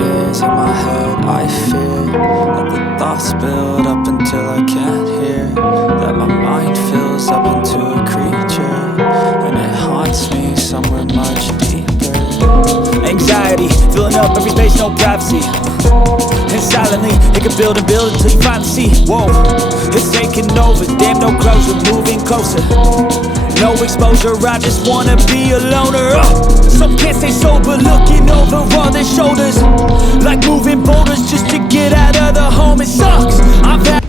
nightmares in my head. I fear that the thoughts build up until I can't hear, that my mind fills up into a creature, and it haunts me somewhere much deeper. Anxiety, filling up every space, no privacy. And silently, it can build and build until you finally see. Whoa, it's taking over, damn no closure, moving closer. No exposure, I just wanna be a loner. Some can't stay sober, looking over all their shoulders, like moving boulders just to get out of the home. It sucks, I've had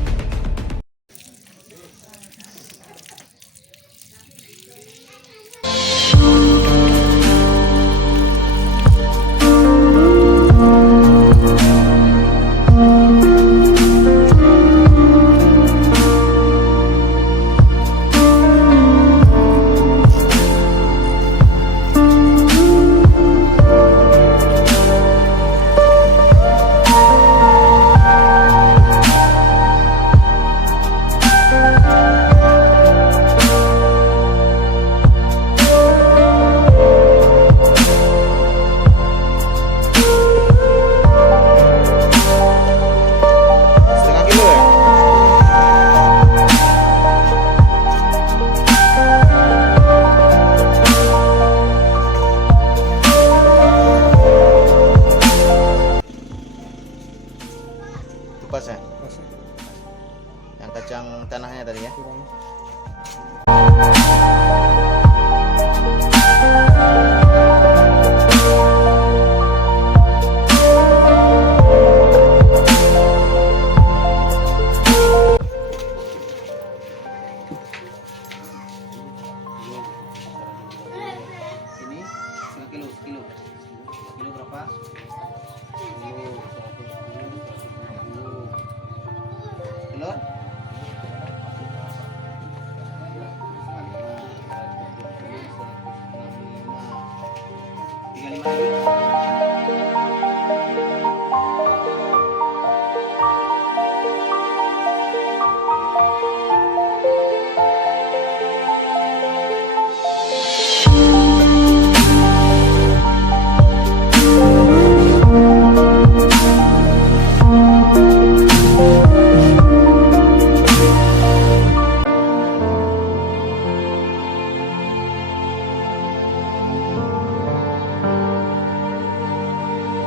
pas ya? Yang kacang tanahnya tadi ya?